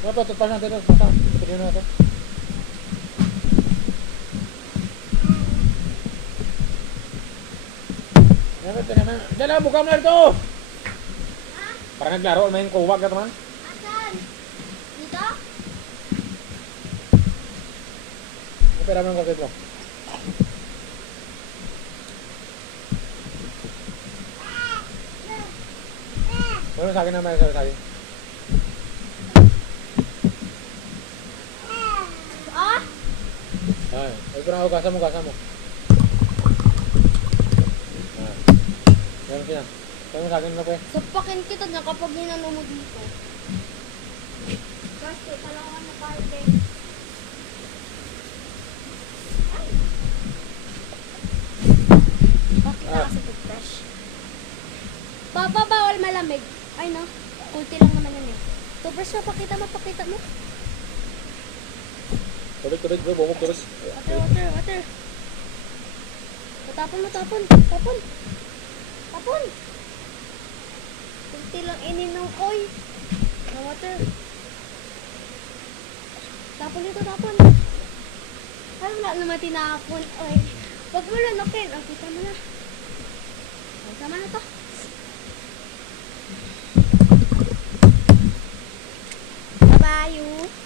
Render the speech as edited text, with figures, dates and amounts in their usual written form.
Ano to? Pas natin ito. Basta. Pagyan na ito. Ito naman. Diyan lang, buka mo na ito! Parang naglaro, may kuwag ka naman. Asan? Dito? Pera mo ng kakit mo. Ano sa akin naman sa akin? Ah? Ay, ito na ako, gasa mo. Ah. Yan siya. Sabi mo sa akin na po eh. Sapakin kita na kapag hinano mo dito. Kasi talagang na party. Bakit Ah. kasi toothbrush? Papa, bawal malamig. Ay no, kunti lang naman yun eh. Toothbrush na, pakita mo. Tubig bro, bumog terus. Water. Tapon. Kunti lang ininom, oy. Na water. Tapon dito. Ay, wala naman tinapon, oy. Wag mo lunukin. Oh, kita mo na. Tama na to. Bye-bye, you.